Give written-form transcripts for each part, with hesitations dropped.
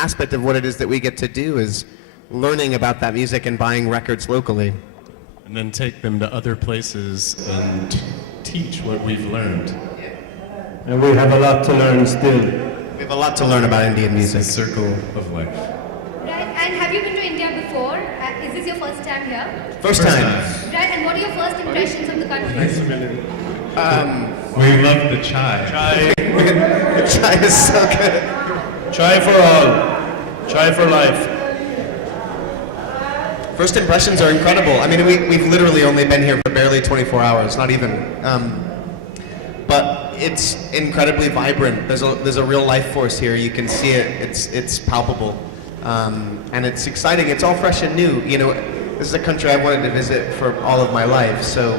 aspect of what it is that we get to do is learning about that music and buying records locally. And then take them to other places and teach what we've learned. And we have a lot to learn still. We have a lot to learn about Indian music. It's a circle of life. Right, and have you been to India before? Is this your first time here? First time. Right, and what are your first impressions of the country? We love the chai. The chai is so good. Chai for all. Chai for life. First impressions are incredible. I mean, we've literally only been here for barely 24 hours, not even. But it's incredibly vibrant. There's a real life force here. You can see it. It's palpable, and it's exciting. It's all fresh and new. You know, this is a country I've wanted to visit for all of my life. So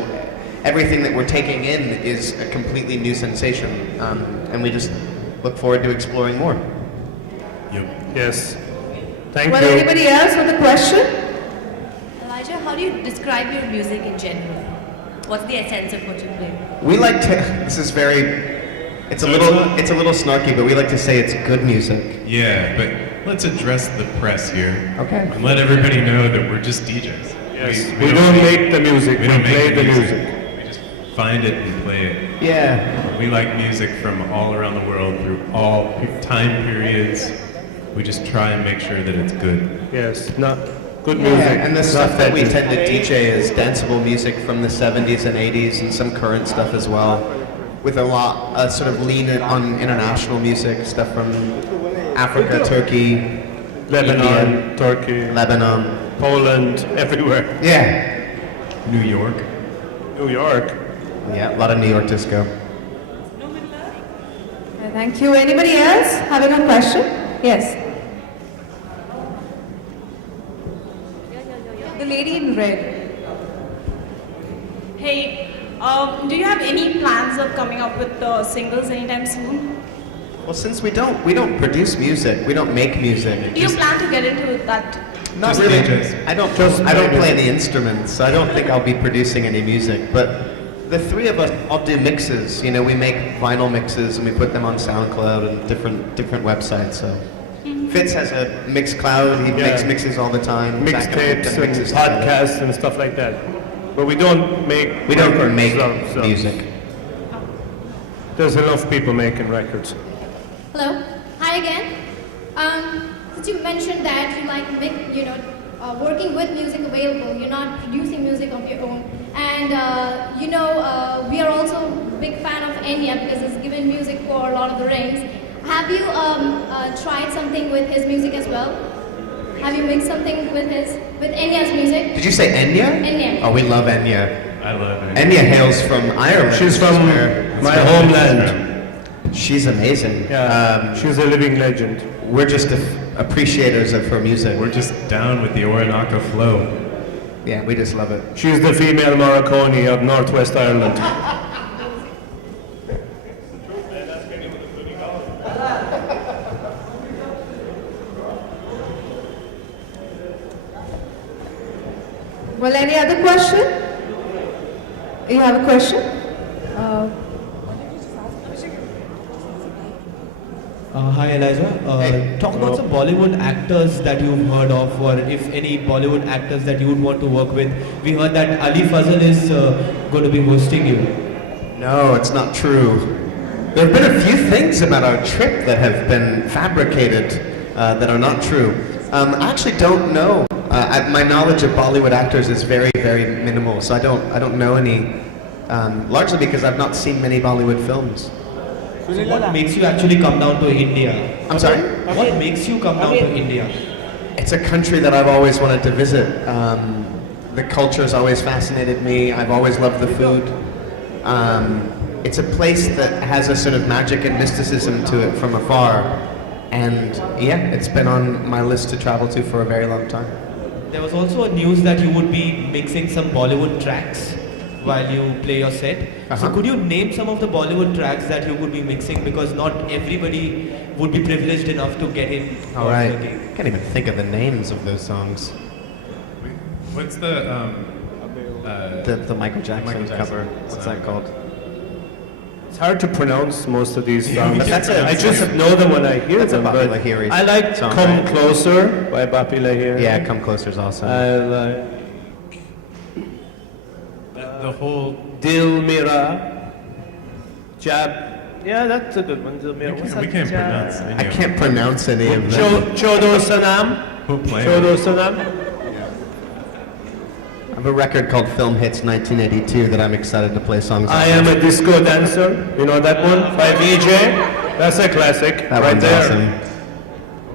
everything that we're taking in is a completely new sensation, and we just look forward to exploring more. Yep. Yes. Thank Well, you. anybody else with a question? Elijah, how do you describe your music in general? What's the essence of what you play? We like to. This is very. It's a little snarky, but we like to say it's good music. Yeah, but let's address the press here. Okay. And let everybody know that we're just DJs. Yes. We don't make the music, we don't play make the music. We just find it and play it. Yeah. We like music from all around the world through all time periods. We just try and make sure that it's good. Yes, not good music. And the not stuff that we bad tend to music. DJ is danceable music from the 70s and 80s and some current stuff as well, with a lot sort of lean on international music, stuff from Africa, Turkey, Lebanon, India, Turkey, Lebanon, Poland, everywhere. Yeah. New York. New York. Yeah, a lot of New York disco. Thank you. Anybody else having a question? Yes. The lady in red. Hey, do you have any plans of coming up with singles anytime soon? Well, since we don't produce music, we don't make music. Do you plan to get into that? Not Just really. DJs. I don't play any instruments, so I don't think I'll be producing any music. But the three of us all do mixes. You know, we make vinyl mixes and we put them on SoundCloud and different websites. So Fitz has a Mixcloud. He makes mixes all the time. Mixtapes and mixes together. podcasts and stuff like that. But we don't make records, so music. There's enough people making records. Hello. Hi again. Since you mentioned that you like working with music available, you're not producing music of your own, and we are also a big fan of Enya because he's given music for Lord of the Rings. Have you tried something with his music as well? Have you mixed something with Enya's music? Did you say Enya? Enya. Oh, we love Enya. I love it. Enya hails from Ireland. She's from my homeland. She's amazing. Yeah, she's a living legend. We're just appreciators of her music. We're just down with the Orinoco flow. Yeah, we just love it. She's the female Morricone of Northwest Ireland. Well, any other question? You have a question? Hi Elijah. Talk about some Bollywood actors that you've heard of, or if any Bollywood actors that you would want to work with. We heard that Ali Fazal is going to be hosting you. No, it's not true. There have been a few things about our trip that have been fabricated that are not true. I actually don't know. My knowledge of Bollywood actors is very, very minimal, so I don't know any. Largely because I've not seen many Bollywood films. So what makes you actually come down to India? I'm sorry? What makes you come down to India? It's a country that I've always wanted to visit. The culture has always fascinated me. I've always loved the food. It's a place that has a sort of magic and mysticism to it from afar. And yeah, it's been on my list to travel to for a very long time. There was also a news that you would be mixing some Bollywood tracks while you play your set. So could you name some of the Bollywood tracks that you would be mixing, because not everybody would be privileged enough to get in. All right. I can't even think of the names of those songs. What's the The Michael Jackson cover. What's that called? It's hard to pronounce most of these songs. But that's I just know them when I hear That's a them. Bobby but Lahiri I like song, Come right? Closer by Bobby Lahiri. Yeah, Come Closer's awesome. I like The whole Dil Mira, Jab. Yeah, that's a good one. Dil Mira. What's we that? can't Jab? pronounce any I of can't them. pronounce any of them. Chodo Sanam. We'll play Chodo it. Sanam. I have a record called Film Hits 1982 that I'm excited to play songs I on. Am a Disco Dancer. You know that one? By VJ. That's a classic. That right one's there.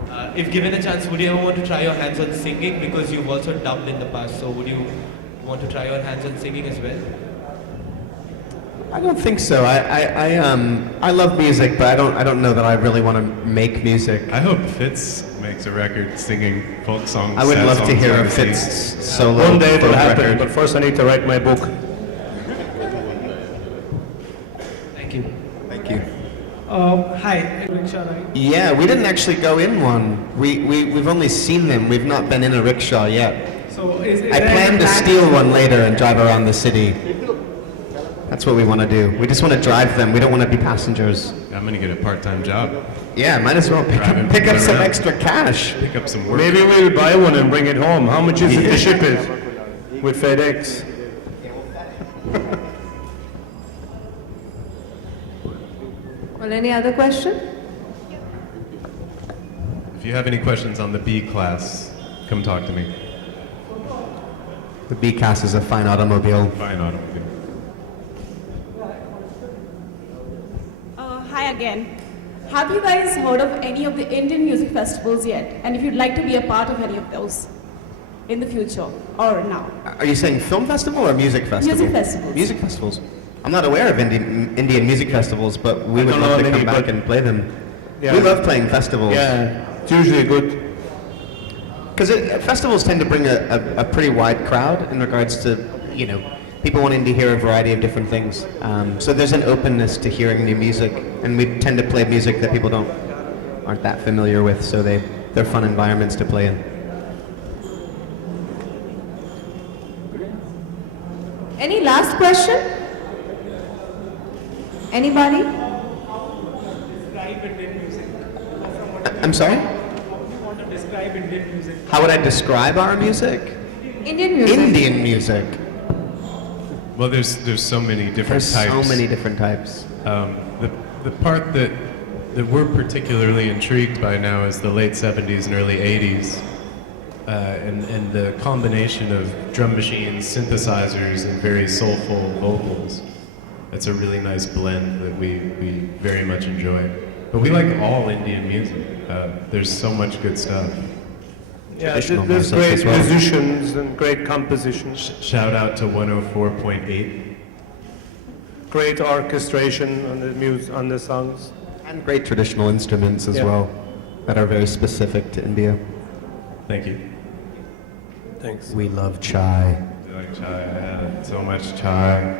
awesome. If given a chance, would you ever want to try your hands on singing? Because you've also dubbed in the past, so would you want to try your hands on singing as well? I don't think so. I love music, but I don't know that I really want to make music. I hope Fitz makes a record singing folk songs. I would sad love to songs hear by a the sea. Fitz solo One day it'll folk happen, record. but first I need to write my book. Thank you. Thank you. Hi, rickshaw, right? Yeah, we didn't actually go in one. We've only seen them. We've not been in a rickshaw yet. So is I there plan any to steal one later and drive around the city. That's what we want to do. We just want to drive them. We don't want to be passengers. I'm gonna get a part-time job. Yeah, might as well Driving pick up people some around. extra cash. Pick up some work. Maybe we'll buy one and bring it home. How much is it to ship it? With FedEx. Well, any other question? If you have any questions on the B class, come talk to me. The B-Class is a fine automobile. Fine automobile. Hi again. Have you guys heard of any of the Indian music festivals yet? And if you'd like to be a part of any of those in the future or now? Are you saying film festival or music festival? Music festivals. Music festivals. I'm not aware of Indian music festivals, but we I would don't love know to of come any, back but- and play them. Yeah. We love playing festivals. Yeah, it's usually good. Because festivals tend to bring a pretty wide crowd in regards to, people wanting to hear a variety of different things. So there's an openness to hearing new music, and we tend to play music that people aren't that familiar with, so they're fun environments to play in. Any last question? Anybody? Describe Indian music. I'm sorry? You want to describe Indian music? How would I describe our music? Indian music. Indian music. Well, there's so many different There's types. so many different types. The part that we're particularly intrigued by now is the late 70s and early 80s, and the combination of drum machines, synthesizers, and very soulful vocals. That's a really nice blend that we very much enjoy. But we like all Indian music. There's so much good stuff. Yeah, Traditional there's music great as well. musicians and great compositions. Shout out to 104.8. Great orchestration on the songs. And great traditional instruments as Yeah. well that are very specific to India. Thank you. Thanks. We love chai. I like chai. I had so much chai.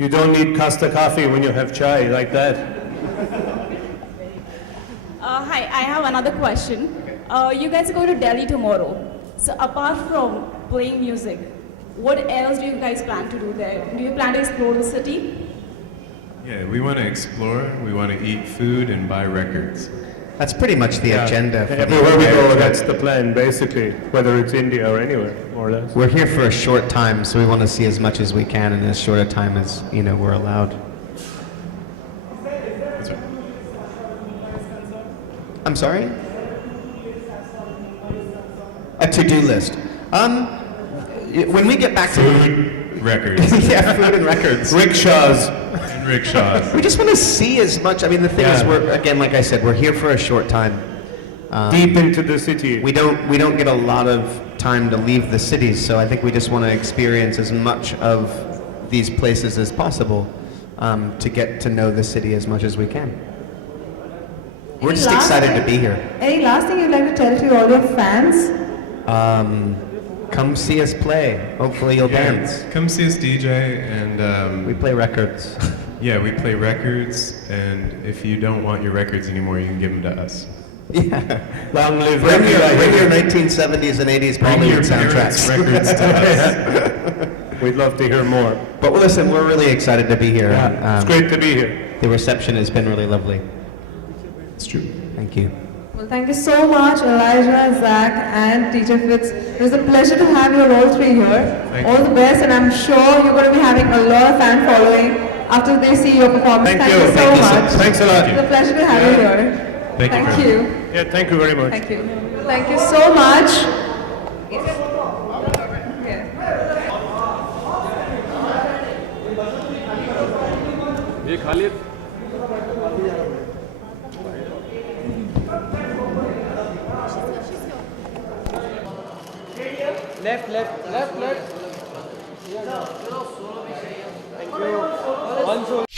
You don't need Costa coffee when you have chai like that. Hi, I have another question. You guys are going to Delhi tomorrow. So apart from playing music, what else do you guys plan to do there? Do you plan to explore the city? Yeah, we want to explore, we want to eat food and buy records. That's pretty much the agenda. For the Everywhere we entire go, trip. that's the plan, basically, whether it's India or anywhere, more or less. We're here for a short time, so we want to see as much as we can in as short a time as we're allowed. That's right. I'm sorry? A to-do list. When we get back to Food, records, yeah, food and records. Rickshaws. and rickshaws. We just want to see as much. I mean, the thing is, Yeah. we're again, like I said, we're here for a short time. Deep into the city. We don't get a lot of time to leave the cities, so I think we just want to experience as much of these places as possible to get to know the city as much as we can. We're Any just last excited thing? to be here. Any last thing you'd like to tell to all your fans? Come see us play. Hopefully you'll dance. Come see us DJ, and We play records. yeah, we play records, and if you don't want your records anymore, you can give them to us. Yeah. Long live Bring your Rocky. 1970s and 80s Bring your Bollywood parents' soundtracks. records to us. We'd love to hear more. But listen, we're really excited to be here. Yeah, it's great to be here. The reception has been really lovely. It's true. Thank you. Well, thank you so much, Elijah, Zach, and Teacher Fitz. It was a pleasure to have you all three here. Thank All you. the best, and I'm sure you're going to be having a lot of fan following after they see your performance. Thank Thank you. you so Thank you so much. much. Thanks a lot. It's a pleasure to have you here. Thank you, Thank Graham. you. Yeah, thank you very much. Thank you. Thank you so much. ये खाली Left, left, left, left. Thank you. One solo.